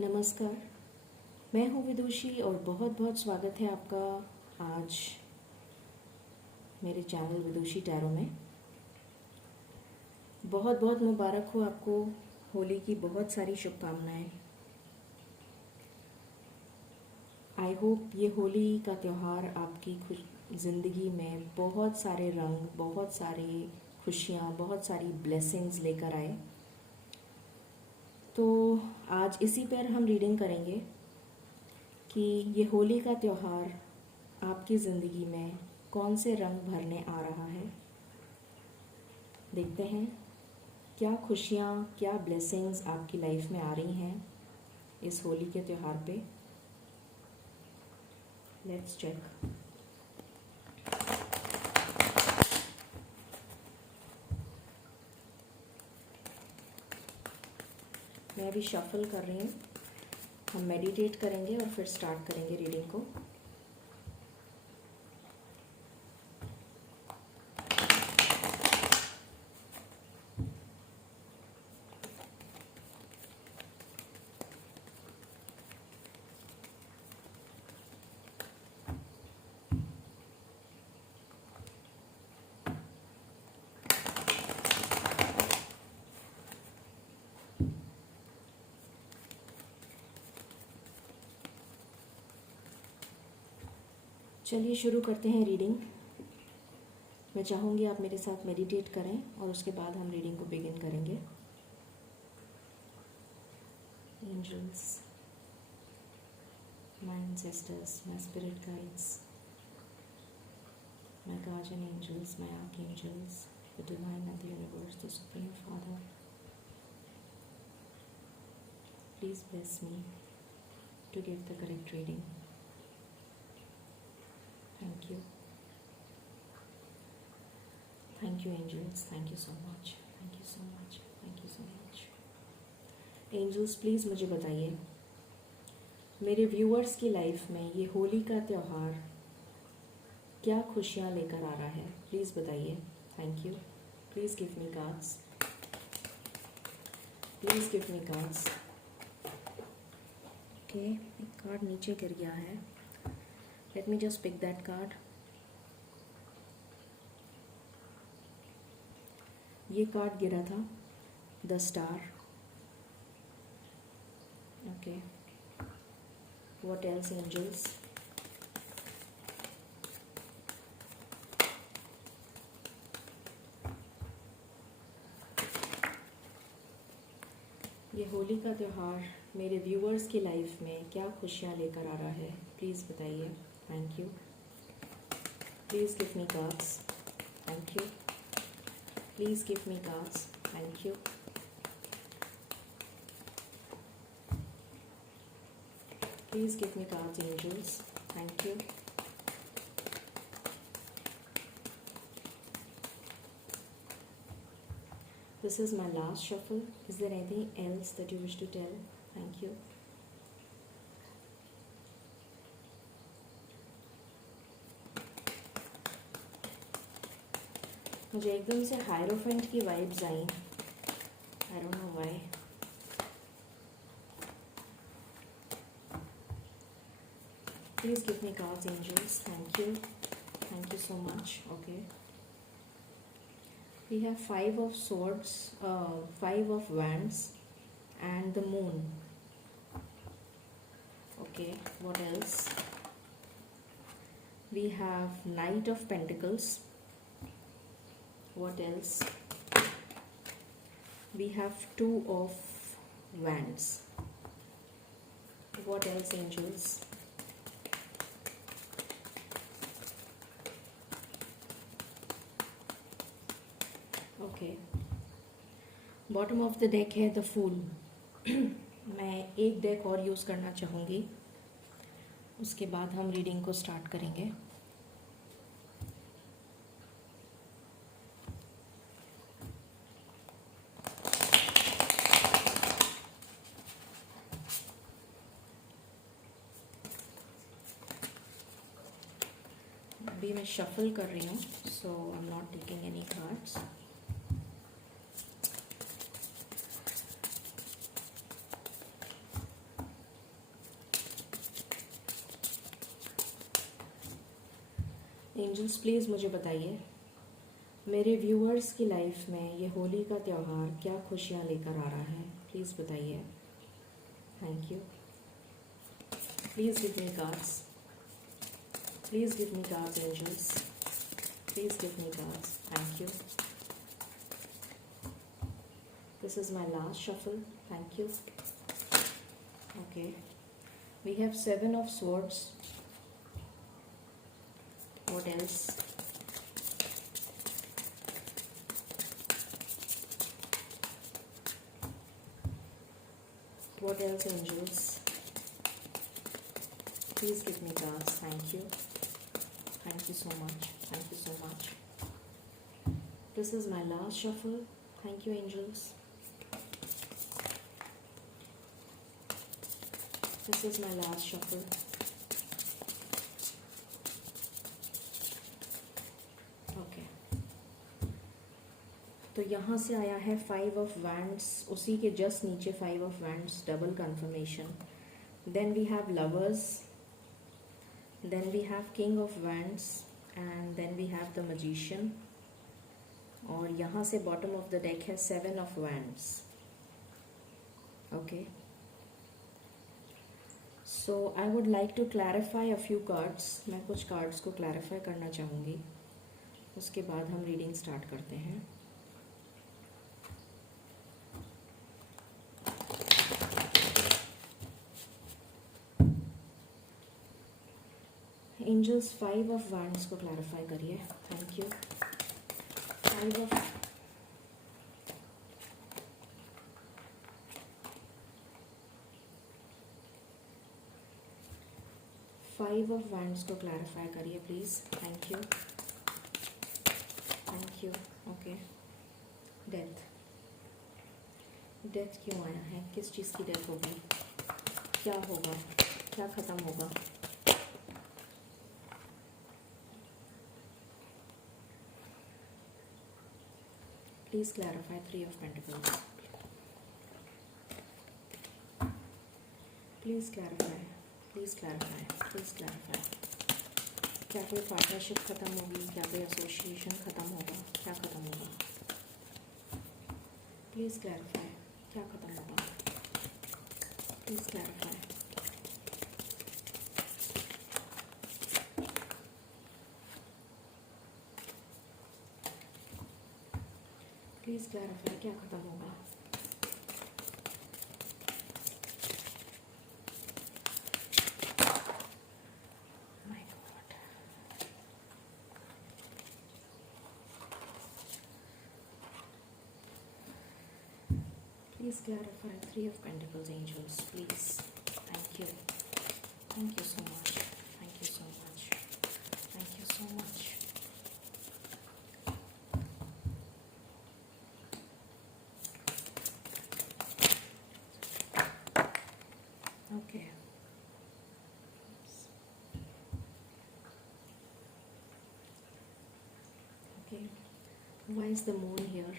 नमस्कार, मैं हूँ विदुषी और बहुत बहुत स्वागत है आपका आज मेरे चैनल विदुषी टैरो में। बहुत बहुत मुबारक हो आपको, होली की बहुत सारी शुभकामनाएं। आई होप ये होली का त्यौहार आपकी ज़िंदगी में बहुत सारे रंग, बहुत सारी खुशियाँ, बहुत सारी ब्लेसिंग्स लेकर आए। तो आज इसी पर हम रीडिंग करेंगे कि ये होली का त्यौहार आपकी ज़िंदगी में कौन से रंग भरने आ रहा है। देखते हैं क्या खुशियाँ, क्या ब्लेसिंग्स आपकी लाइफ में आ रही हैं इस होली के त्यौहार पे। Let's check. मैं अभी शफल कर रही हूँ। हम मेडिटेट करेंगे और फिर स्टार्ट करेंगे रीडिंग को। चलिए शुरू करते हैं रीडिंग। मैं चाहूँगी आप मेरे साथ मेडिटेट करें और उसके बाद हम रीडिंग को बिगिन करेंगे। Angels, my ancestors, my spirit guides, my guardian angels, my archangels, the divine and the universe, the Supreme Father, please bless me to give the correct reading. Thank you. Thank you angels, thank you so much, thank you so much, thank you so much. Angels, please मुझे बताइए मेरे viewers की life में ये होली का त्यौहार क्या खुशियाँ लेकर आ रहा है। प्लीज़ बताइए। Thank you. Please give me cards, please give me cards. Okay, एक कार्ड नीचे गिर गया है। Let me just pick that card. ये कार्ड गिरा था, the star. Okay, what else angels? ये होली का त्यौहार मेरे व्यूअर्स की लाइफ में क्या खुशियाँ लेकर आ रहा है, प्लीज़ बताइए। Thank you. Please give me cards. Thank you. Please give me cards. Thank you. Please give me cards angels. Thank you. This is my last shuffle. Is there anything else that you wish to tell? Thank you. मुझे एकदम से hierophant की vibes I. I don't know why. Please give me cards, angels. Thank you. Thank you so much. Okay. We have 5 of swords, 5 of wands, and the moon. Okay, what else? We have Knight of Pentacles. What else? We have 2 of wands. What else, angels? Okay, bottom of the deck है the fool. मैं एक deck और use करना चाहूँगी, उसके बाद हम reading को स्टार्ट करेंगे। अभी मैं शफल कर रही हूँ, so I am not taking any cards. Angels please मुझे बताइए, मेरे व्यूअर्स की लाइफ में ये होली का त्यौहार क्या खुशियाँ लेकर आ रहा है, प्लीज़ बताइए। Thank you. Please give me cards, please give me cards angels, please give me cards, thank you. This is my last shuffle, thank you. Okay, we have 7 of swords. What else? What else, angels? Please give me cards. Thank you. Thank you so much. Thank you so much. This is my last shuffle. Thank you, angels. This is my last shuffle. Okay. तो यहाँ से आया है 5 of Wands, उसी के just नीचे 5 of Wands, double confirmation. Then we have Lovers. Then we have King of Wands. And then we have the Magician. और यहाँ से बॉटम ऑफ द डेक है 7 of Wands. Okay. So I would like to clarify a few cards. मैं कुछ cards को clarify करना चाहूँगी, उसके बाद हम रीडिंग स्टार्ट करते हैं. एंजल्स 5 of Wands को क्लैरिफाई करिए. Thank you. 5 of Wands को क्लैरिफाई करिए please. Thank you. Thank you. Okay. Death. Death क्यों आया है? किस चीज़ की डेथ होगी? क्या होगा? क्या ख़त्म होगा? Please clarify 3 of Pentacles. Please clarify. Please clarify. Please clarify. क्या कोई पार्टनरशिप ख़त्म होगी? क्या कोई एसोसिएशन ख़त्म होगा? क्या ख़त्म होगा? Please clarify. क्या ख़त्म होगा? Please clarify. Please clarify. क्या ख़त्म होगा? My God. Please clarify 3 of Pentacles, angels, please. Thank you. Thank you so much. Thank you so much. Thank you so much. Okay. Okay. Why is the moon here?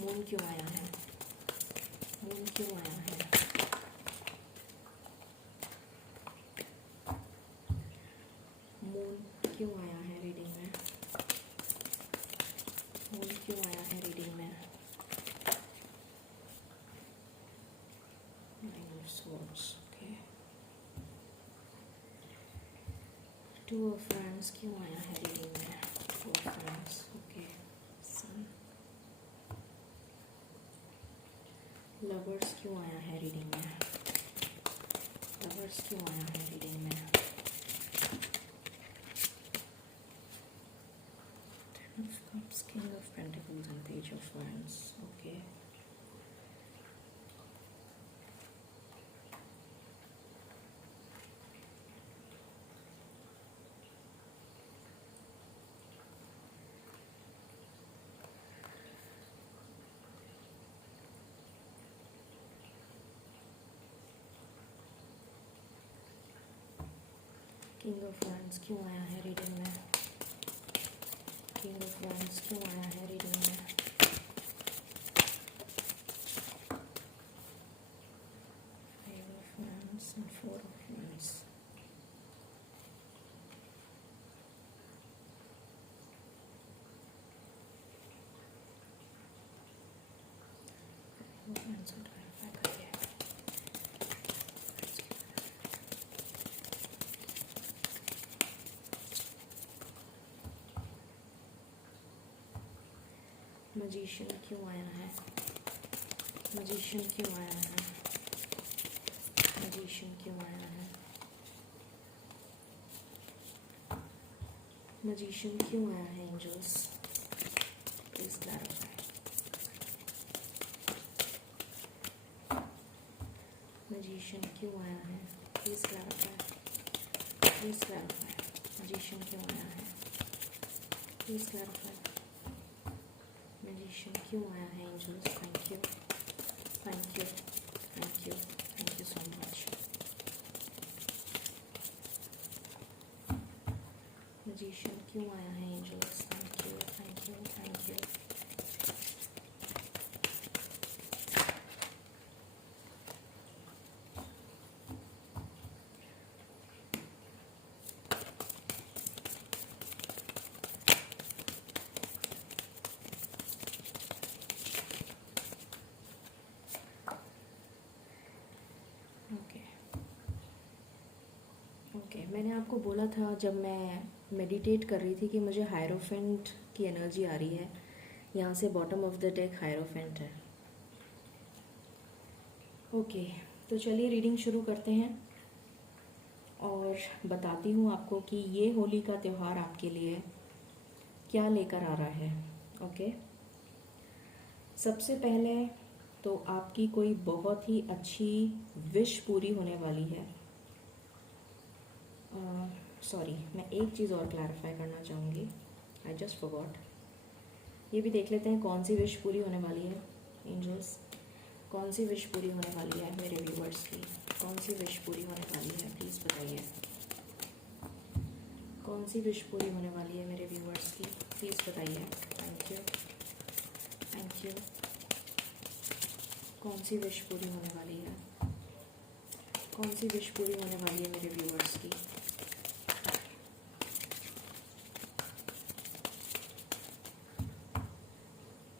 Moon क्यों आया है? Moon क्यों आया है? Moon क्यों आया है reading में? Moon क्यों आया है रीडिंग में? Nine of Swords. Okay. 2 of Wands क्यों आया है रीडिंग में? 2 of Wands. Okay. Sun. Lovers क्यों आया है रीडिंग में? Lovers क्यों आया है रीडिंग में? Ten of Cups, King of Pentacles and Page of Wands. Okay. King of wands क्यों आया है रीडिंग में? किंग ऑफ वैंड्स क्यों आया है रीडिंग में? Five of wands and 4 of Wands. Magician क्यों आया है? मजिशियन क्यों आया है? मजिशियन क्यों आया है? मजिशियन क्यों आया है एंजल्स? Please clarify. मजिशियन क्यों आया है? Please clarify. Please clarify. Magician क्यों आया है? Please clarify. मजिशियन क्यों आया है angels? Thank you, thank you, thank you, thank you so much. Magician क्यों आया है angels? Thank you, thank you, thank you. Okay, मैंने आपको बोला था जब मैं मेडिटेट कर रही थी कि मुझे हायरोफेंट की एनर्जी आ रही है। यहाँ से bottom of the deck hierophant है। ओके, तो चलिए रीडिंग शुरू करते हैं और बताती हूँ आपको कि ये होली का त्यौहार आपके लिए क्या लेकर आ रहा है। ओके, सबसे पहले तो आपकी कोई बहुत ही अच्छी विश पूरी होने वाली है। सॉरी, मैं एक चीज़ और क्लैरिफाई करना चाहूँगी, आई जस्ट फॉरगॉट। ये भी देख लेते हैं कौन सी विश पूरी होने वाली है एंजल्स। कौन सी विश पूरी होने वाली है मेरे व्यूवर्स की? कौन सी विश पूरी होने वाली है? प्लीज़ बताइए, कौन सी विश पूरी होने वाली है मेरे व्यूवर्स की? प्लीज़ बताइए। Thank you, thank you. कौन सी विश पूरी होने वाली है? कौन सी विश पूरी होने वाली है मेरे व्यूवर्स की?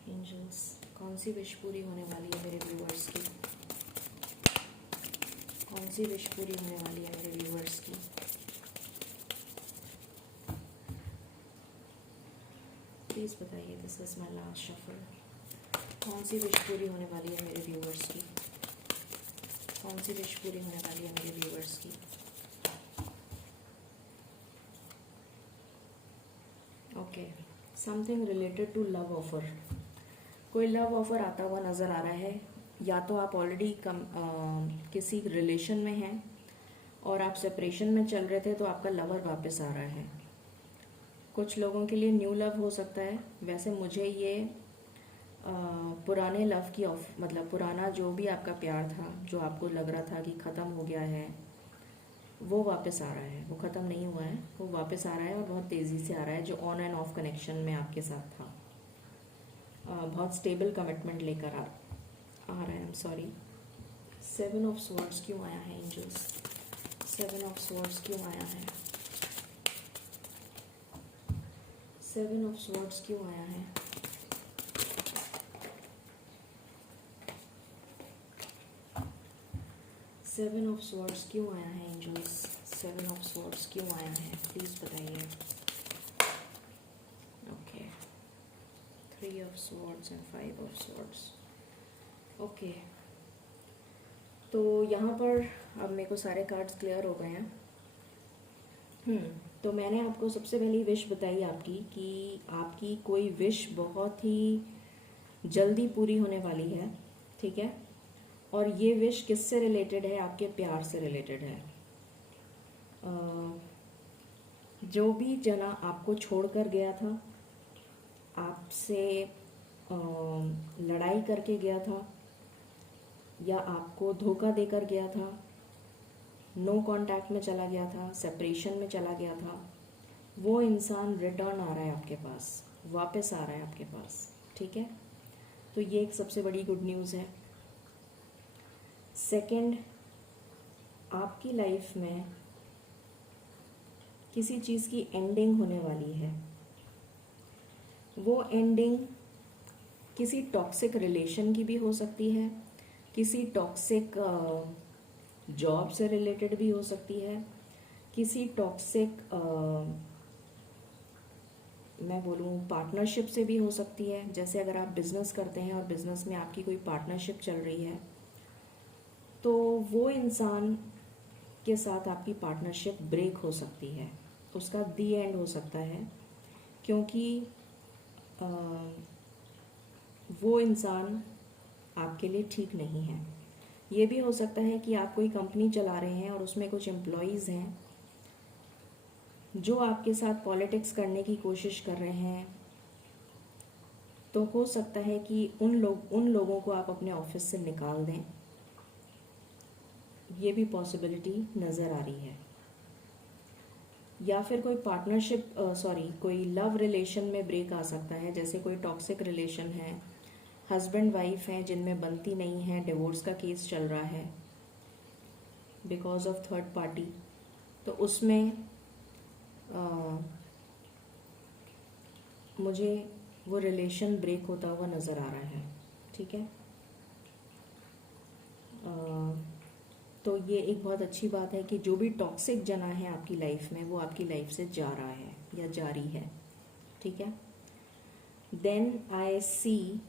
एंजल्स, कौन सी विश पूरी होने वाली है मेरे व्यूवर्स की? कौन सी विश पूरी होने वाली है मेरे व्यूवर्स की? प्लीज़ बताइए, this is my last shuffle. कौन सी विश पूरी होने वाली है मेरे व्यूवर्स की? कौन सी विश पूरी होने वाली है मेरे व्यूवर्स की? Okay, something related to love offer. कोई लव ऑफर आता हुआ नज़र आ रहा है। या तो आप ऑलरेडी किसी रिलेशन में हैं और आप सेपरेशन में चल रहे थे, तो आपका लवर वापस आ रहा है। कुछ लोगों के लिए न्यू लव हो सकता है। वैसे मुझे ये पुराने लव की मतलब पुराना जो भी आपका प्यार था, जो आपको लग रहा था कि ख़त्म हो गया है, वो वापस आ रहा है। वो ख़त्म नहीं हुआ है, वो वापस आ रहा है और बहुत तेज़ी से आ रहा है। जो ऑन एंड ऑफ कनेक्शन में आपके साथ था, बहुत स्टेबल कमिटमेंट लेकर आ रहा है। I am sorry, 7 of swords क्यों आया है एंजल्स? 7 ऑफ स्वॉर्ड्स क्यों आया है? 7 ऑफ स्वॉर्ड्स क्यों आया है? सेवन ऑफ स्वॉर्ड्स क्यों आया है एंजल्स? 7 ऑफ स्वॉर्ड्स क्यों आया है? प्लीज़ बताइए। Okay, 3 of swords and 5 of swords. Okay, तो यहाँ पर अब मेरे को सारे कार्ड्स क्लियर हो गए हैं। तो मैंने आपको सबसे पहली विश बताई आपकी कि आपकी कोई विश बहुत ही जल्दी पूरी होने वाली है, ठीक है। और ये विश किससे रिलेटेड है? आपके प्यार से रिलेटेड है। जो भी जना आपको छोड़कर गया था, आपसे लड़ाई करके गया था, या आपको धोखा देकर गया था, नो कांटेक्ट में चला गया था, सेपरेशन में चला गया था, वो इंसान रिटर्न आ रहा है आपके पास, वापस आ रहा है आपके पास, ठीक है। तो ये एक सबसे बड़ी गुड न्यूज़ है। सेकंड, आपकी लाइफ में किसी चीज़ की एंडिंग होने वाली है। वो एंडिंग किसी टॉक्सिक रिलेशन की भी हो सकती है, किसी टॉक्सिक जॉब से रिलेटेड भी हो सकती है, किसी टॉक्सिक मैं बोलूँ पार्टनरशिप से भी हो सकती है। जैसे अगर आप बिज़नेस करते हैं और बिज़नेस में आपकी कोई पार्टनरशिप चल रही है, तो वो इंसान के साथ आपकी पार्टनरशिप ब्रेक हो सकती है, उसका दी एंड हो सकता है, क्योंकि वो इंसान आपके लिए ठीक नहीं है। ये भी हो सकता है कि आप कोई कंपनी चला रहे हैं और उसमें कुछ एम्प्लॉयज़ हैं जो आपके साथ पॉलिटिक्स करने की कोशिश कर रहे हैं, तो हो सकता है कि उन लोगों को आप अपने ऑफिस से निकाल दें। ये भी पॉसिबिलिटी नज़र आ रही है। या फिर कोई पार्टनरशिप कोई लव रिलेशन में ब्रेक आ सकता है। जैसे कोई टॉक्सिक रिलेशन है, हस्बैंड वाइफ हैं जिनमें बनती नहीं है, डिवोर्स का केस चल रहा है बिकॉज ऑफ थर्ड पार्टी, तो उसमें मुझे वो रिलेशन ब्रेक होता हुआ नज़र आ रहा है। ठीक है, तो ये एक बहुत अच्छी बात है कि जो भी टॉक्सिक जना है आपकी लाइफ में, वो आपकी लाइफ से जा रहा है या जारी है। ठीक है, देन आई सी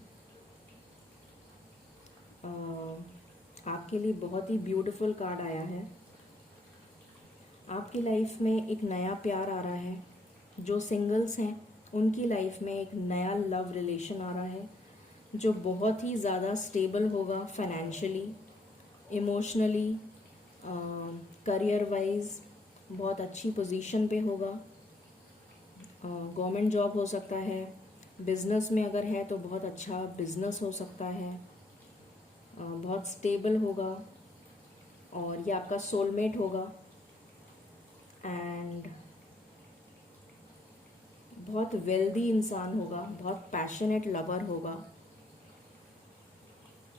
आपके लिए बहुत ही ब्यूटीफुल कार्ड आया है। आपकी लाइफ में एक नया प्यार आ रहा है। जो सिंगल्स हैं उनकी लाइफ में एक नया लव रिलेशन आ रहा है जो बहुत ही ज़्यादा स्टेबल होगा, फाइनेंशियली, इमोशनली, करियर वाइज बहुत अच्छी पोजीशन पे होगा। गवर्नमेंट जॉब हो सकता है, बिजनेस में अगर है तो बहुत अच्छा बिजनेस हो सकता है, बहुत स्टेबल होगा, और ये आपका सोलमेट होगा। एंड बहुत वेल्दी इंसान होगा, बहुत पैशनेट लवर होगा,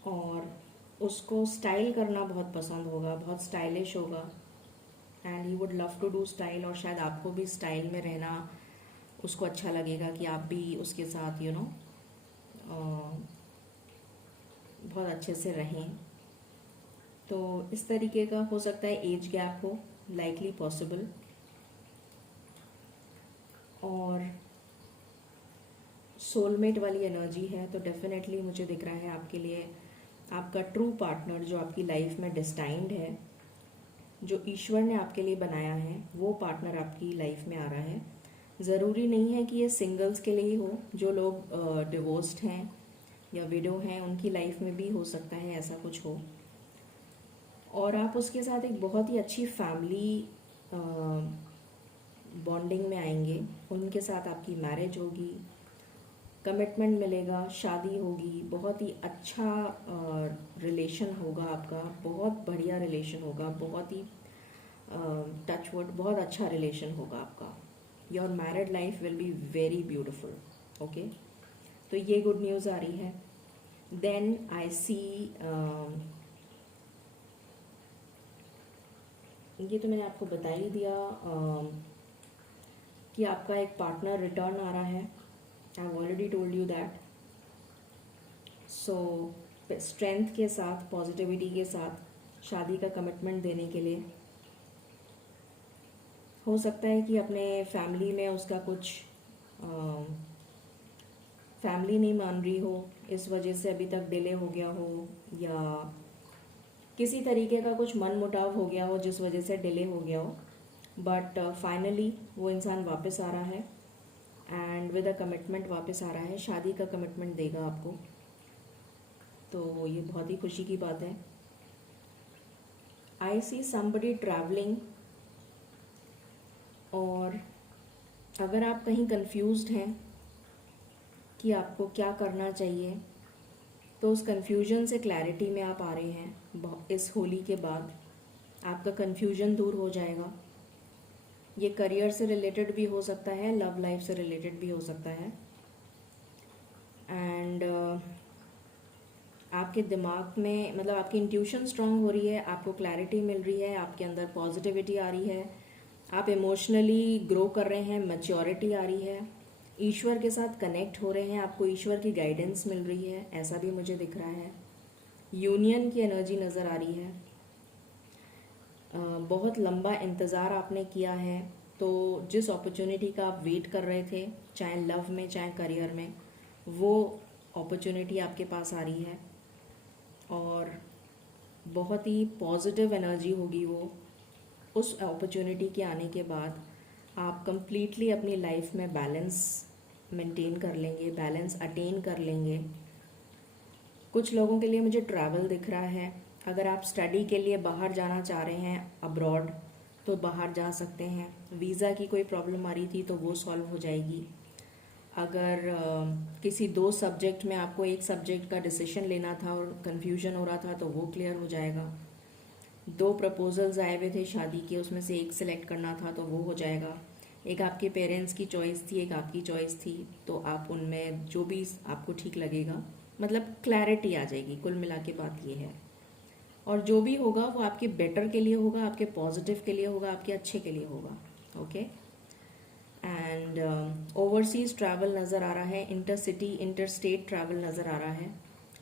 और उसको स्टाइल करना बहुत पसंद होगा, बहुत स्टाइलिश होगा, and he would love to do style. और शायद आपको भी स्टाइल में रहना उसको अच्छा लगेगा कि आप भी उसके साथ बहुत अच्छे से रहें। तो इस तरीके का हो सकता है एज गैप हो, लाइकली पॉसिबल। और सोलमेट वाली एनर्जी है, तो डेफिनेटली मुझे दिख रहा है आपके लिए आपका ट्रू पार्टनर जो आपकी लाइफ में डेस्टाइंड है, जो ईश्वर ने आपके लिए बनाया है, वो पार्टनर आपकी लाइफ में आ रहा है। ज़रूरी नहीं है कि ये सिंगल्स के लिए ही हो, जो लोग डिवोर्स्ड हैं या विडो हैं उनकी लाइफ में भी हो सकता है ऐसा कुछ हो। और आप उसके साथ एक बहुत ही अच्छी फैमिली बॉन्डिंग में आएंगे। उनके साथ आपकी मैरिज होगी, कमिटमेंट मिलेगा, शादी होगी, बहुत ही अच्छा रिलेशन होगा आपका, बहुत बढ़िया रिलेशन होगा, बहुत ही टचवुड बहुत अच्छा रिलेशन होगा आपका। Your married life will be very beautiful. Okay, तो ये गुड न्यूज़ आ रही है। देन आई सी ये तो मैंने आपको बता ही दिया कि आपका एक पार्टनर रिटर्न आ रहा है। I have already told you that. So strength के साथ, पॉजिटिविटी के साथ शादी का कमिटमेंट देने के लिए हो सकता है कि अपने फैमिली में उसका कुछ फैमिली नहीं मान रही हो, इस वजह से अभी तक डिले हो गया हो, या किसी तरीके का कुछ मन मुटाव हो गया हो जिस वजह से डिले हो गया हो। बट फाइनली वो इंसान वापस आ रहा है एंड विद अ कमिटमेंट वापस आ रहा है, शादी का कमिटमेंट देगा आपको। तो ये बहुत ही खुशी की बात है। आई सी समबडी ट्रैवलिंग, और अगर आप कहीं कंफ्यूज्ड हैं कि आपको क्या करना चाहिए, तो उस कंफ्यूजन से क्लैरिटी में आप आ रहे हैं। इस होली के बाद आपका कंफ्यूजन दूर हो जाएगा। ये करियर से रिलेटेड भी हो सकता है, लव लाइफ से रिलेटेड भी हो सकता है। एंड आपके दिमाग में, मतलब आपकी इंट्यूशन स्ट्रांग हो रही है, आपको क्लैरिटी मिल रही है, आपके अंदर पॉजिटिविटी आ रही है, आप इमोशनली ग्रो कर रहे हैं, मैच्योरिटी आ रही है, ईश्वर के साथ कनेक्ट हो रहे हैं, आपको ईश्वर की गाइडेंस मिल रही है, ऐसा भी मुझे दिख रहा है। यूनियन की एनर्जी नज़र आ रही है। बहुत लंबा इंतज़ार आपने किया है, तो जिस अपॉर्चुनिटी का आप वेट कर रहे थे, चाहे लव में चाहे करियर में, वो अपॉर्चुनिटी आपके पास आ रही है और बहुत ही पॉजिटिव एनर्जी होगी वो। उस अपॉर्चुनिटी के आने के बाद आप कंप्लीटली अपनी लाइफ में बैलेंस मेंटेन कर लेंगे, बैलेंस अटेन कर लेंगे। कुछ लोगों के लिए मुझे ट्रैवल दिख रहा है। अगर आप स्टडी के लिए बाहर जाना चाह रहे हैं अब्रॉड, तो बाहर जा सकते हैं। वीज़ा की कोई प्रॉब्लम आ रही थी तो वो सॉल्व हो जाएगी। अगर किसी 2 सब्जेक्ट में आपको एक सब्जेक्ट का डिसीजन लेना था और कन्फ्यूजन हो रहा था तो वो क्लियर हो जाएगा। 2 प्रपोजल्स आए हुए थे शादी के, उसमें से एक सिलेक्ट करना था तो वो हो जाएगा। एक आपके पेरेंट्स की चॉइस थी, एक आपकी चॉइस थी, तो आप उनमें जो भी आपको ठीक लगेगा, मतलब क्लैरिटी आ जाएगी। कुल मिला के बात ये है। और जो भी होगा वो आपके बेटर के लिए होगा, आपके पॉजिटिव के लिए होगा, आपके अच्छे के लिए होगा। ओके। एंड ओवरसीज ट्रैवल नज़र आ रहा है, inter city inter state travel नज़र आ रहा है,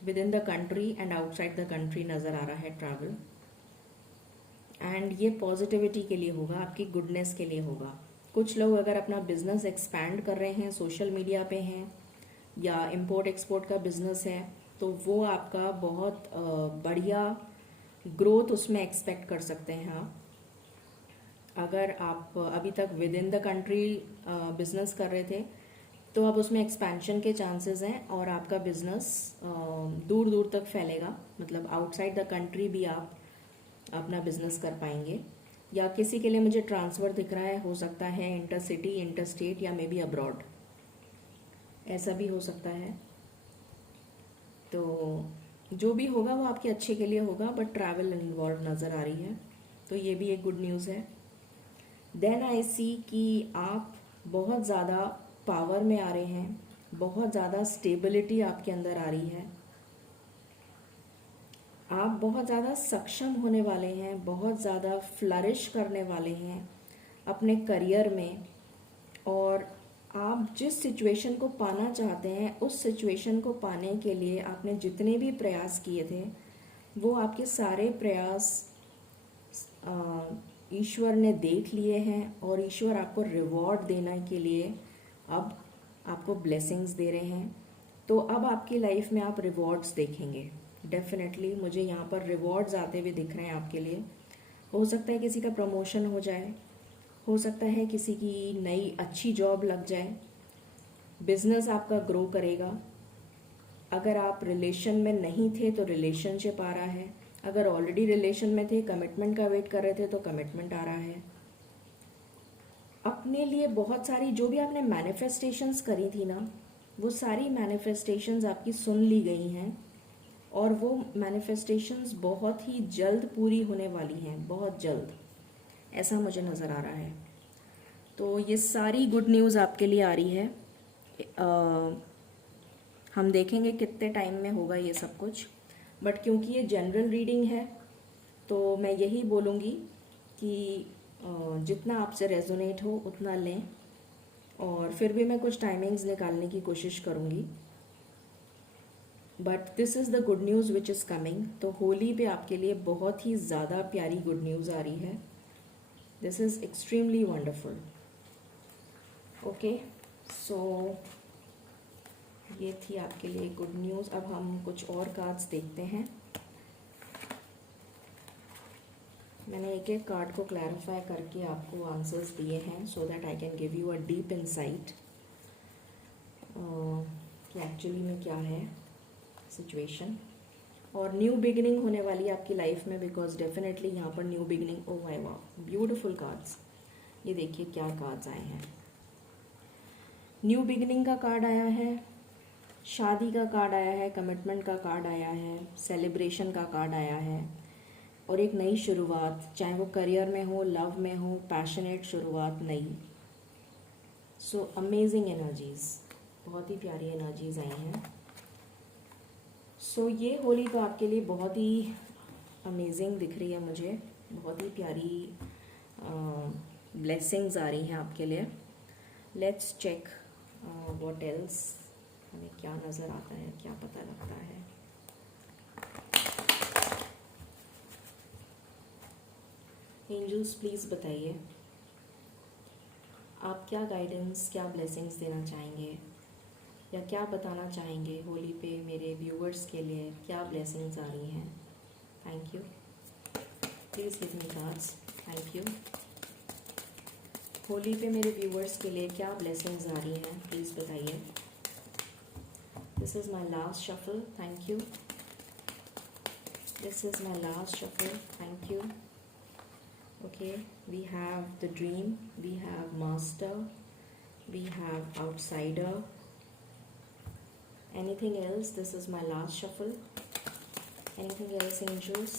with in the country and outside the country नज़र आ रहा है ट्रैवल। एंड ये पॉजिटिविटी के लिए होगा, आपकी गुडनेस के लिए होगा। कुछ लोग अगर अपना बिजनेस एक्सपैंड कर रहे हैं, सोशल मीडिया पे हैं या इंपोर्ट एक्सपोर्ट का बिजनेस है, तो वो आपका बहुत बढ़िया ग्रोथ उसमें एक्सपेक्ट कर सकते हैं आप। अगर आप अभी तक with in the country business कर रहे थे तो अब उसमें एक्सपेंशन के चांसेस हैं और आपका बिजनेस दूर दूर तक फैलेगा, मतलब आउटसाइड द कंट्री भी आप अपना बिजनेस कर पाएंगे। या किसी के लिए मुझे ट्रांसफ़र दिख रहा है, हो सकता है इंटर सिटी, इंटर स्टेट या मे बी अब्रॉड, ऐसा भी हो सकता है। तो जो भी होगा वो आपके अच्छे के लिए होगा, बट ट्रैवल इन्वॉल्व नज़र आ रही है, तो ये भी एक गुड न्यूज़ है। देन आई सी कि आप बहुत ज़्यादा पावर में आ रहे हैं, बहुत ज़्यादा स्टेबिलिटी आपके अंदर आ रही है, आप बहुत ज़्यादा सक्षम होने वाले हैं, बहुत ज़्यादा फ्लरिश करने वाले हैं अपने करियर में। और आप जिस सिचुएशन को पाना चाहते हैं, उस सिचुएशन को पाने के लिए आपने जितने भी प्रयास किए थे, वो आपके सारे प्रयास ईश्वर ने देख लिए हैं और ईश्वर आपको रिवॉर्ड देने के लिए अब आपको ब्लेसिंग्स दे रहे हैं। तो अब आपकी लाइफ में आप रिवॉर्ड्स देखेंगे। डेफिनेटली मुझे यहाँ पर रिवॉर्ड्स आते हुए दिख रहे हैं आपके लिए। हो सकता है किसी का प्रमोशन हो जाए, हो सकता है किसी की नई अच्छी जॉब लग जाए, बिजनेस आपका ग्रो करेगा। अगर आप रिलेशन में नहीं थे तो रिलेशनशिप आ रहा है, अगर ऑलरेडी रिलेशन में थे, कमिटमेंट का वेट कर रहे थे तो कमिटमेंट आ रहा है। अपने लिए बहुत सारी जो भी आपने मैनिफेस्टेशंस करी थी ना, वो सारी मैनिफेस्टेशंस आपकी सुन ली गई हैं और वो मैनिफेस्टेशंस बहुत ही जल्द पूरी होने वाली हैं, बहुत जल्द, ऐसा मुझे नज़र आ रहा है। तो ये सारी गुड न्यूज़ आपके लिए आ रही है। हम देखेंगे कितने टाइम में होगा ये सब कुछ, बट क्योंकि ये जनरल रीडिंग है तो मैं यही बोलूँगी कि जितना आपसे रेजोनेट हो उतना लें, और फिर भी मैं कुछ टाइमिंग्स निकालने की कोशिश करूँगी। But this is the good news which is coming. तो होली पे आपके लिए बहुत ही ज़्यादा प्यारी गुड न्यूज़ आ रही है। This is extremely wonderful. Okay, so ये थी आपके लिए गुड न्यूज़। अब हम कुछ और कार्ड्स देखते हैं। मैंने एक एक कार्ड को क्लैरिफाई करके आपको आंसर्स दिए हैं so that I can give you a deep insight कि एक्चुअली में क्या है सिचुएशन। और न्यू बिगिनिंग होने वाली है आपकी लाइफ में, बिकॉज डेफिनेटली यहाँ पर न्यू बिगिनिंग। ओह माय वाह, ब्यूटीफुल कार्ड्स। ये देखिए क्या कार्ड्स आए हैं। न्यू बिगिनिंग का कार्ड आया है, शादी का कार्ड आया है, कमिटमेंट का कार्ड आया है, सेलिब्रेशन का कार्ड आया है, और एक नई शुरुआत, चाहे वो करियर में हो, लव में हो, पैशनेट शुरुआत नई। सो अमेजिंग एनर्जीज, बहुत ही प्यारी एनर्जीज आई हैं। सो ये होली तो आपके लिए बहुत ही अमेजिंग दिख रही है मुझे, बहुत ही प्यारी ब्लेसिंग्स आ रही हैं आपके लिए। लेट्स चेक व्हाट एल्स, हमें क्या नज़र आता है, क्या पता लगता है। एंजल्स प्लीज़ बताइए आप क्या गाइडेंस, क्या ब्लेसिंग्स देना चाहेंगे या क्या बताना चाहेंगे होली पे मेरे व्यूअर्स के लिए? क्या ब्लेसिंग्स आ रही हैं? Thank you, please give me cards. Thank you. Holi पे मेरे व्यूअर्स के लिए क्या ब्लेसिंग्स आ रही हैं, प्लीज़ बताइए। This is my last shuffle, thank you. This is my last shuffle, thank you. Okay, we have the dream, we have master, we have outsider. Anything else? This is my last shuffle. Anything else, angels?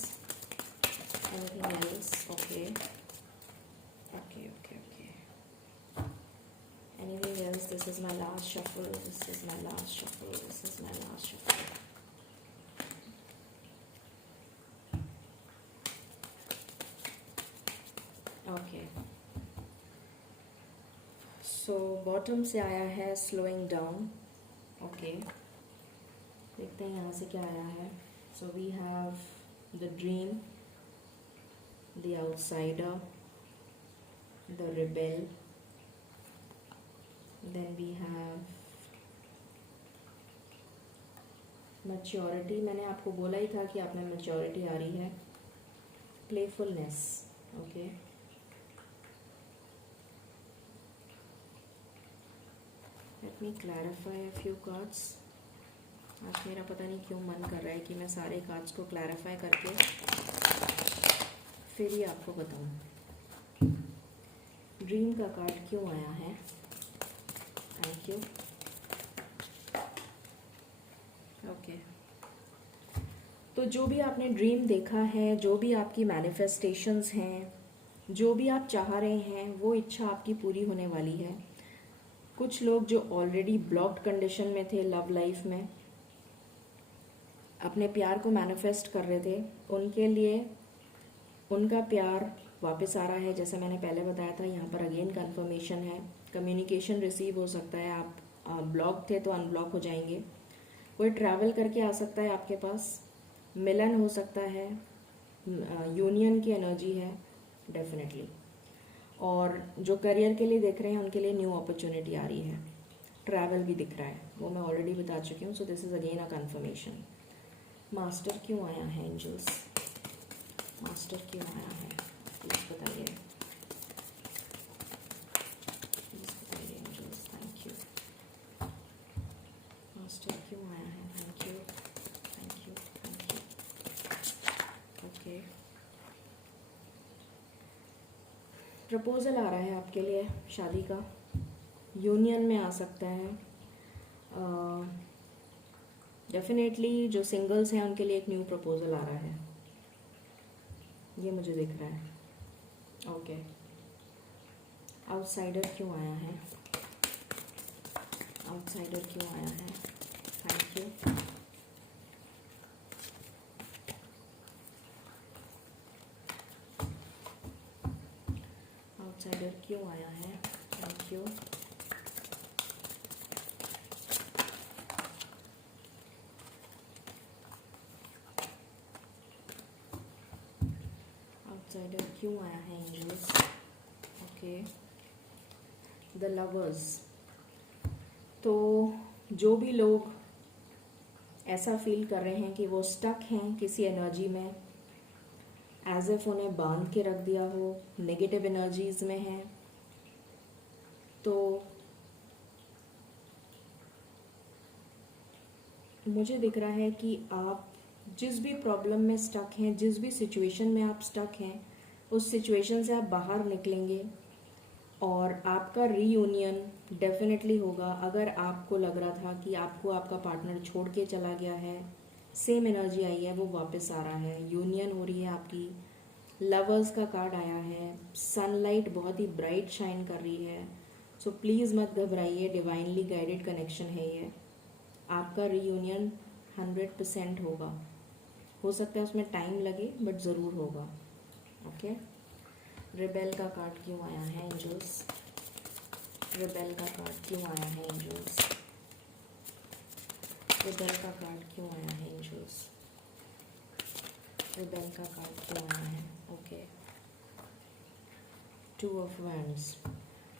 Anything else? Okay. Okay. Anything else? This is my last shuffle. This is my last shuffle. This is my last shuffle. Okay, so bottom से आया है slowing down. Okay, देखते हैं यहाँ से क्या आया है। So we have the dream, the outsider, the rebel, then we have maturity. मैंने आपको बोला ही था कि आप में मैच्योरिटी आ रही है। Playfulness. Okay, let me clarify a few cards. आज मेरा पता नहीं क्यों मन कर रहा है कि मैं सारे कार्ड्स को क्लैरिफाई करके फिर ही आपको बताऊं। ड्रीम का कार्ड क्यों आया है? Thank you. ओके, तो जो भी आपने ड्रीम देखा है, जो भी आपकी मैनिफेस्टेशंस हैं, जो भी आप चाह रहे हैं, वो इच्छा आपकी पूरी होने वाली है। कुछ लोग जो ऑलरेडी ब्लॉक्ड कंडीशन में थे लव लाइफ में, अपने प्यार को मैनिफेस्ट कर रहे थे, उनके लिए उनका प्यार वापस आ रहा है। जैसे मैंने पहले बताया था, यहाँ पर अगेन कंफर्मेशन है। कम्युनिकेशन रिसीव हो सकता है, आप ब्लॉक थे तो अनब्लॉक हो जाएंगे। कोई ट्रैवल करके आ सकता है आपके पास, मिलन हो सकता है, यूनियन की एनर्जी है डेफिनेटली। और जो करियर के लिए देख रहे हैं उनके लिए न्यू अपॉर्चुनिटी आ रही है। ट्रैवल भी दिख रहा है, वो मैं ऑलरेडी बता चुकी हूँ। So this is again a confirmation. Master क्यों आया है एंजल्स? मास्टर क्यों आया है, प्लीज़ बताइए। प्लीज़ बताइए एंजल्स, थैंक यू। मास्टर क्यों आया है? Thank you, thank you, thank you. Okay, proposal आ रहा है आपके लिए शादी का, यूनियन में आ सकता है। डेफिनेटली जो सिंगल्स हैं उनके लिए एक न्यू प्रपोजल आ रहा है, ये मुझे दिख रहा है। ओके, आउटसाइडर क्यों आया है? आउटसाइडर क्यों आया है? Thank you. आउटसाइडर क्यों आया है? Thank you. आउटसाइडर क्यों आया है एंजल्स? Okay, the lovers. तो जो भी लोग ऐसा फील कर रहे हैं कि वो स्टक हैं किसी एनर्जी में, एज एफ उन्हें बांध के रख दिया हो, नेगेटिव एनर्जीज में हैं, तो मुझे दिख रहा है कि आप जिस भी प्रॉब्लम में स्टक हैं, जिस भी सिचुएशन में आप स्टक हैं, उस सिचुएशन से आप बाहर निकलेंगे और आपका रीयूनियन डेफिनेटली होगा। अगर आपको लग रहा था कि आपको आपका पार्टनर छोड़ के चला गया है, सेम एनर्जी आई है, वो वापस आ रहा है, यूनियन हो रही है आपकी। लवर्स का कार्ड आया है, सनलाइट बहुत ही ब्राइट शाइन कर रही है। सो प्लीज़ मत घबराइए, डिवाइनली गाइडेड कनेक्शन है ये। आपका रीयूनियन 100% होगा। हो सकता है उसमें टाइम लगे, बट ज़रूर होगा। ओके, रिबेल का कार्ड क्यों आया है एंजल्स? रिबेल का कार्ड क्यों आया है एंजल्स? रिबेल का कार्ड क्यों आया है एंजल्स? रिबेल का कार्ड क्यों आया है? Okay, 2 of Wands।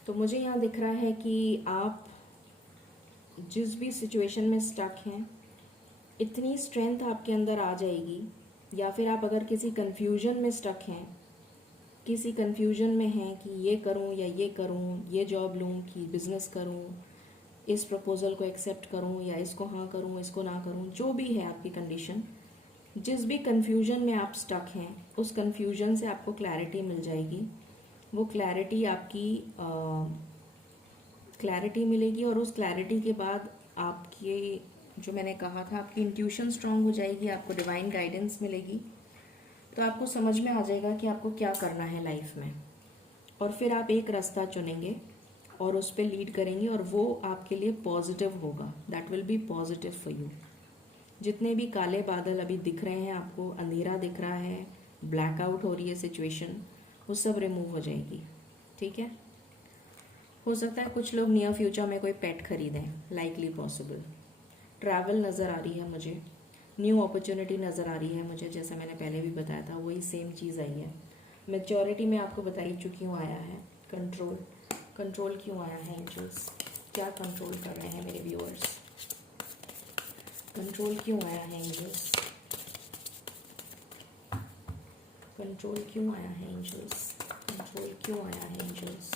तो मुझे यहाँ दिख रहा है कि आप जिस भी सिचुएशन में स्टक हैं, इतनी स्ट्रेंथ आपके अंदर आ जाएगी, या फिर आप अगर किसी कन्फ्यूजन में स्टक हैं, किसी कन्फ्यूजन में हैं कि ये करूं या ये करूं, ये जॉब लूं कि बिज़नेस करूं, इस प्रपोज़ल को एक्सेप्ट करूं या इसको हाँ करूं, इसको ना करूं, जो भी है आपकी कंडीशन, जिस भी कन्फ्यूजन में आप स्टक हैं, उस कन्फ्यूजन से आपको क्लैरिटी मिल जाएगी। वो क्लैरिटी आपकी क्लैरिटी मिलेगी, और उस क्लैरिटी के बाद आपके, जो मैंने कहा था, आपकी इंट्यूशन स्ट्रांग हो जाएगी, आपको डिवाइन गाइडेंस मिलेगी। तो आपको समझ में आ जाएगा कि आपको क्या करना है लाइफ में, और फिर आप एक रास्ता चुनेंगे और उस पर लीड करेंगे, और वो आपके लिए पॉजिटिव होगा। That will be positive for you. जितने भी काले बादल अभी दिख रहे हैं आपको, अंधेरा दिख रहा है, ब्लैकआउट हो रही है सिचुएशन, वो सब रिमूव हो जाएगी। ठीक है। हो सकता है कुछ लोग नियर फ्यूचर में कोई पेट खरीदें, लाइकली पॉसिबल। ट्रैवल नज़र आ रही है मुझे, न्यू अपॉर्चुनिटी नज़र आ रही है मुझे, जैसा मैंने पहले भी बताया था वही सेम चीज़ आई है। मैच्योरिटी में आपको बताई चुकी हूँ आया है। कंट्रोल, कंट्रोल क्यों आया है एंजल्स? क्या कंट्रोल कर रहे हैं मेरे व्यूअर्स? कंट्रोल क्यों आया है एंजल्स? कंट्रोल क्यों आया है एंजल्स? कंट्रोल क्यों आया है एंजल्स?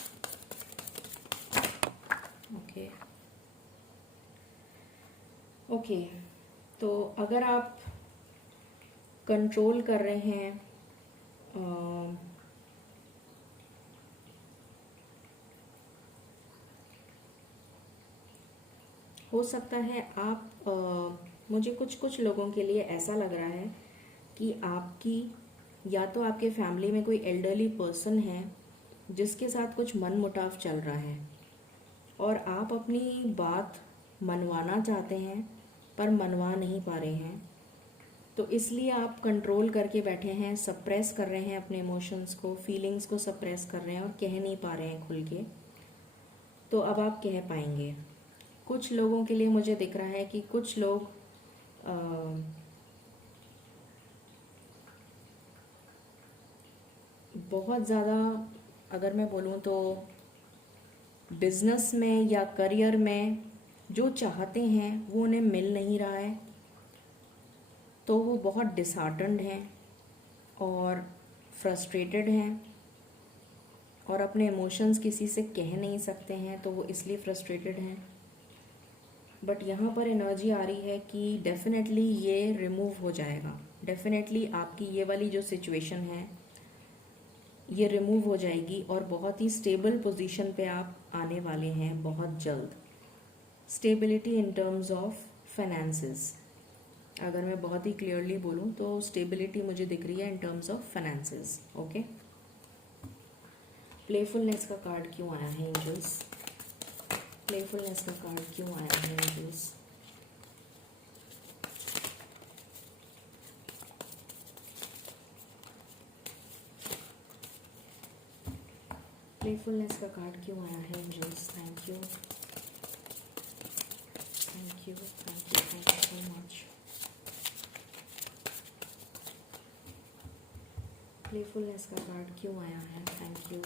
ओके ओके, तो अगर आप कंट्रोल कर रहे हैं, हो सकता है आप मुझे कुछ लोगों के लिए ऐसा लग रहा है कि आपकी, या तो आपके फैमिली में कोई एल्डरली पर्सन है जिसके साथ कुछ मनमुटाव चल रहा है, और आप अपनी बात मनवाना चाहते हैं पर मनवा नहीं पा रहे हैं। तो इसलिए आप कंट्रोल करके बैठे हैं, सप्रेस कर रहे हैं अपने इमोशंस को, फीलिंग्स को सप्रेस कर रहे हैं, और कह नहीं पा रहे हैं खुल के। तो अब आप कह पाएंगे। कुछ लोगों के लिए मुझे दिख रहा है कि कुछ लोग बहुत ज़्यादा, अगर मैं बोलूँ तो बिजनेस में या करियर में जो चाहते हैं वो उन्हें मिल नहीं रहा है, तो वो बहुत डिसहार्टन्ड हैं और फ्रस्ट्रेटेड हैं, और अपने इमोशंस किसी से कह नहीं सकते हैं, तो वो इसलिए फ्रस्ट्रेटेड हैं। बट यहाँ पर एनर्जी आ रही है कि डेफिनेटली ये रिमूव हो जाएगा। डेफिनेटली आपकी ये वाली जो सिचुएशन है ये रिमूव हो जाएगी, और बहुत ही स्टेबल पोजीशन पे आप आने वाले हैं बहुत जल्द। Stability in terms of finances, अगर मैं बहुत ही क्लियरली बोलूँ तो स्टेबिलिटी मुझे दिख रही है in terms of finances. Okay, playfulness का कार्ड क्यों आया है एंजल्स? प्लेफुलनेस का कार्ड क्यों आया है एंजल्स? प्लेफुलनेस का कार्ड क्यों आया है angels? Thank you, thank you, thank you, thank you so much. Playfulness का कार्ड क्यों आया है? Thank you,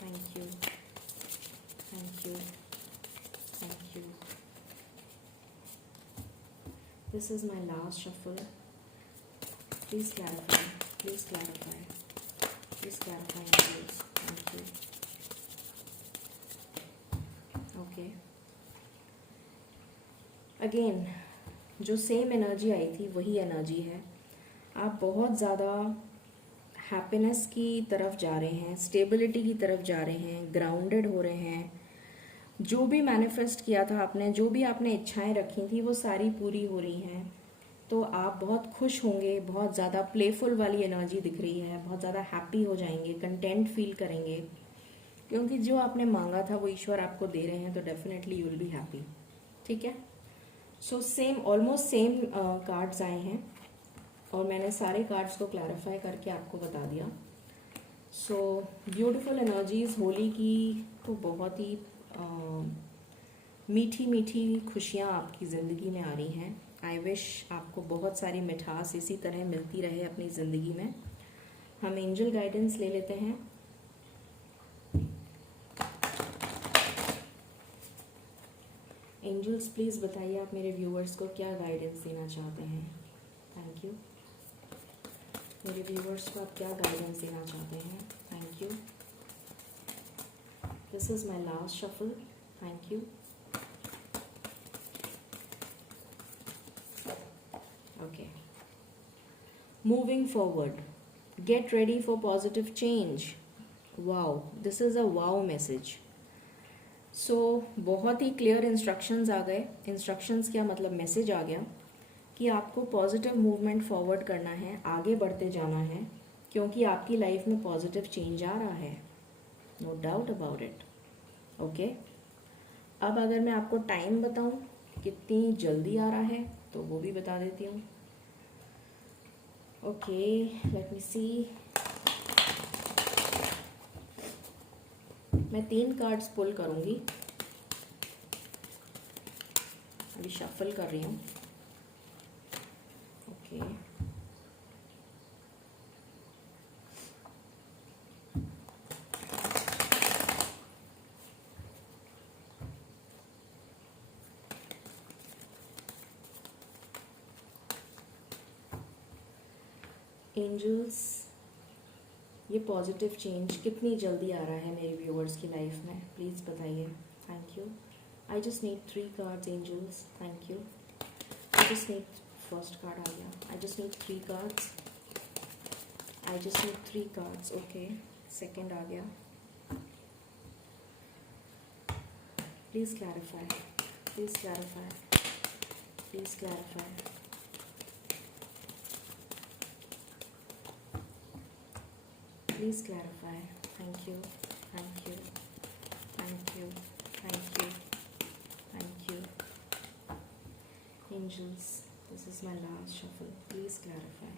thank you, thank you, thank you. This is my last shuffle. Please clarify, please clarify, please clarify angels. Thank you. Okay, again जो same energy आई थी वही energy है। आप बहुत ज़्यादा हैप्पीनेस की तरफ जा रहे हैं, स्टेबिलिटी की तरफ जा रहे हैं, ग्राउंडेड हो रहे हैं। जो भी मैनिफेस्ट किया था आपने, जो भी आपने इच्छाएं रखी थी, वो सारी पूरी हो रही हैं। तो आप बहुत खुश होंगे, बहुत ज़्यादा प्लेफुल वाली एनर्जी दिख रही है, बहुत ज़्यादा हैप्पी हो जाएंगे, कंटेंट फील करेंगे, क्योंकि जो आपने मांगा था वो ईश्वर आपको दे रहे हैं, तो definitely you will be happy. ठीक है, so same, almost same cards आए हैं, और मैंने सारे कार्ड्स को क्लैरिफाई करके आपको बता दिया। सो ब्यूटीफुल एनर्जीज होली की, तो बहुत ही मीठी मीठी खुशियाँ आपकी ज़िंदगी में आ रही हैं। आई विश आपको बहुत सारी मिठास इसी तरह मिलती रहे अपनी ज़िंदगी में। हम एंजल गाइडेंस ले लेते हैं। एंजल्स प्लीज़ बताइए आप मेरे व्यूअर्स को क्या गाइडेंस देना चाहते हैं. Thank you. मेरे व्यूअर्स को आप क्या गाइडेंस देना चाहते हैं. Thank you. This is my last shuffle. Thank you. Okay. Moving forward. Get ready for positive change. Wow, this is a wow message. So बहुत ही क्लियर इंस्ट्रक्शंस आ गए. इंस्ट्रक्शंस क्या मतलब, मैसेज आ गया कि आपको पॉजिटिव मूवमेंट फॉरवर्ड करना है, आगे बढ़ते जाना है, क्योंकि आपकी लाइफ में पॉजिटिव चेंज आ रहा है. No doubt about it. Okay. अब अगर मैं आपको टाइम बताऊं कितनी जल्दी आ रहा है तो वो भी बता देती हूँ. ओके, लेट मी सी. मैं 3 कार्ड्स पुल करूँगी. अभी शफल कर रही हूँ. ओके. एंजल्स, ये पॉजिटिव चेंज कितनी जल्दी आ रहा है मेरे व्यूअर्स की लाइफ में, प्लीज़ बताइए. Thank you. I just need 3 cards angels. Thank you. I just need, first card आ गया. I just need 3 cards. I just need 3 cards. Okay, second आ गया. Please clarify. Please clarify. Please clarify. Please clarify. Thank you. Thank you. Thank you. Thank you. Thank you. Angels, this is my last shuffle. Please clarify.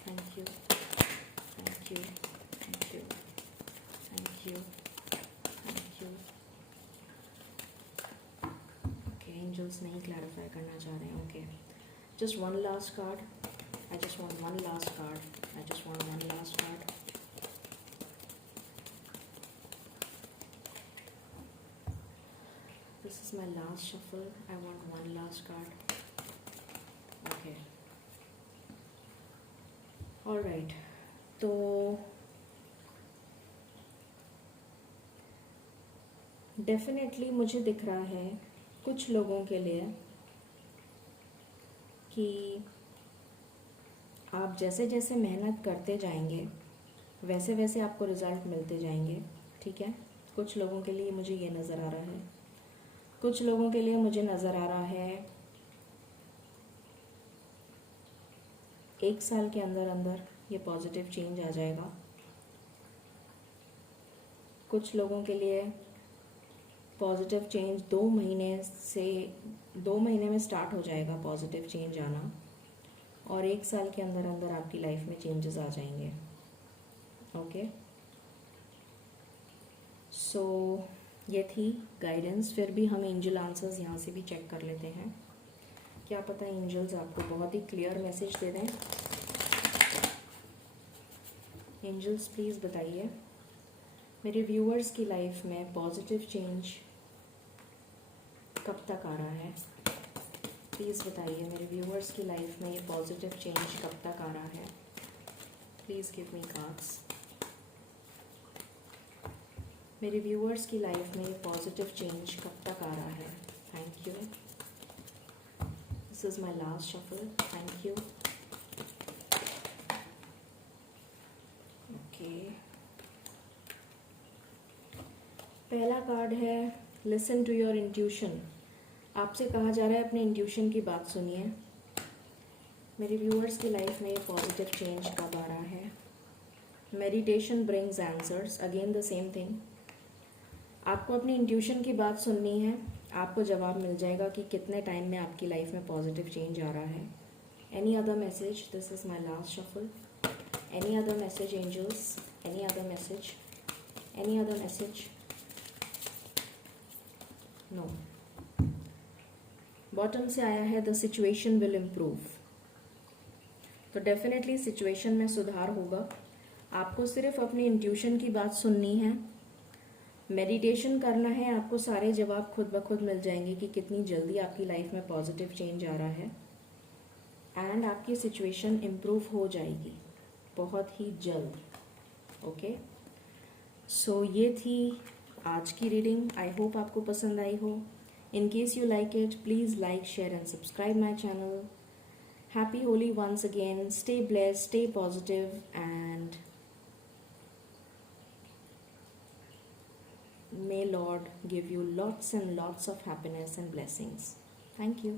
Thank you. Thank you. Thank you. Thank you. Thank you. Okay, angels नहीं clarify करना चाह रहे हैं. Okay. Just one last card. I just want one last card. I just want one last card. This is my last shuffle. I want one last card. Okay. All right. तो definitely मुझे दिख रहा है कुछ लोगों के लिए कि आप जैसे जैसे मेहनत करते जाएंगे वैसे वैसे आपको रिज़ल्ट मिलते जाएंगे. ठीक है. कुछ लोगों के लिए मुझे ये नज़र आ रहा है. कुछ लोगों के लिए मुझे नज़र आ रहा है 1 साल के अंदर अंदर ये पॉजिटिव चेंज आ जाएगा. कुछ लोगों के लिए पॉजिटिव चेंज 2 महीने में स्टार्ट हो जाएगा पॉजिटिव चेंज आना, और 1 साल के अंदर अंदर आपकी लाइफ में चेंजेस आ जाएंगे. ओके. सो ये थी गाइडेंस. फिर भी हम एंजल आंसर्स यहाँ से भी चेक कर लेते हैं. क्या पता एंजल्स आपको बहुत ही क्लियर मैसेज दे दें. एंजल्स प्लीज़ बताइए मेरे व्यूअर्स की लाइफ में पॉजिटिव चेंज कब तक आ रहा है. प्लीज़ बताइए मेरे व्यूअर्स की लाइफ में ये पॉजिटिव चेंज कब तक आ रहा है. Please give me cards. मेरे व्यूअर्स की लाइफ में ये पॉजिटिव चेंज कब तक आ रहा है. Thank you. This is my last shuffle. Thank you. Okay. पहला कार्ड है लिसन टू योर इंट्यूशन. आपसे कहा जा रहा है अपने इंट्यूशन की बात सुनिए. मेरे व्यूअर्स की लाइफ में ये पॉजिटिव चेंज कब आ रहा है. Meditation brings answers. Again the same thing. आपको अपनी इंट्यूशन की बात सुननी है. आपको जवाब मिल जाएगा कि कितने टाइम में आपकी लाइफ में पॉजिटिव चेंज आ रहा है. Any other message. This is my last shuffle. Any other message angels. Any other message. Any other message. No. Bottom से आया है द सिचुएशन विल इम्प्रूव. तो डेफिनेटली सिचुएशन में सुधार होगा. आपको सिर्फ अपनी इंट्यूशन की बात सुननी है मेडिटेशन करना है, आपको सारे जवाब खुद ब खुद मिल जाएंगे कि कितनी जल्दी आपकी लाइफ में पॉजिटिव चेंज आ रहा है, एंड आपकी सिचुएशन इम्प्रूव हो जाएगी बहुत ही जल्द। ओके, सो ये थी आज की रीडिंग। आई होप आपको पसंद आई हो। In case you like it, please like, share and subscribe my channel. Happy Holi once again. Stay blessed, stay positive, and may Lord give you lots and lots of happiness and blessings. Thank you.